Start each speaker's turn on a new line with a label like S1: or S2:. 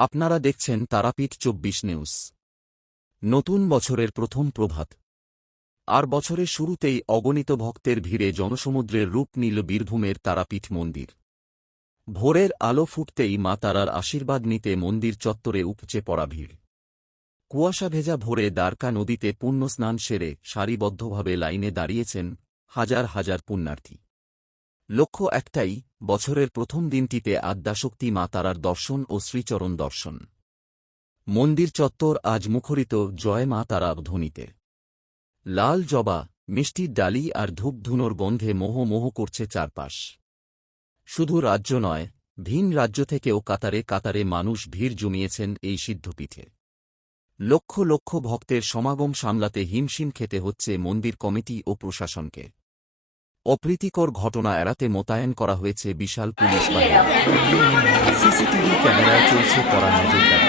S1: আপনারা দেখছেন তারাপীঠ চব্বিশ নিউজ। নতুন বছরের প্রথম প্রভাত। আর বছরের শুরুতেই অগণিত ভক্তের ভিড়ে জনসমুদ্রের রূপ নিল বীরভূমের তারাপীঠ মন্দির। ভোরের আলো ফুটতেই মা তারার আশীর্বাদ নিতে মন্দির চত্বরে উপচে পড়া ভিড়। কুয়াশা ভেজা ভোরে দ্বারকা নদীতে পুণ্যস্নান সেরে সারিবদ্ধভাবে লাইনে দাঁড়িয়েছেন হাজার হাজার পুণ্যার্থী। লক্ষ্য একটাই, বছরের প্রথম দিনটিতে আদ্যাশক্তি মা তারার দর্শন ও শ্রীচরণ দর্শন। মন্দির চত্বর আজ মুখরিত, জয় মা তারা ধ্বনিতে। লাল জবা মিষ্টির ডালি আর ধূপধুনোর গন্ধে মোহ মোহ করছে চারপাশ। শুধু রাজ্য নয়, ভিন রাজ্য থেকেও কাতারে কাতারে মানুষ ভিড় জমিয়েছেন এই সিদ্ধপীঠে। লক্ষ লক্ষ ভক্তের সমাগম সামলাতে হিমশিম খেতে হচ্ছে মন্দির কমিটি ও প্রশাসনকে। অপ্রীতিকর ঘটনা এড়াতে মোতায়েন করা হয়েছে বিশাল পুলিশ বাহিনী। সিসিটিভি ক্যামেরায় চলছে কড়া নজরদারি।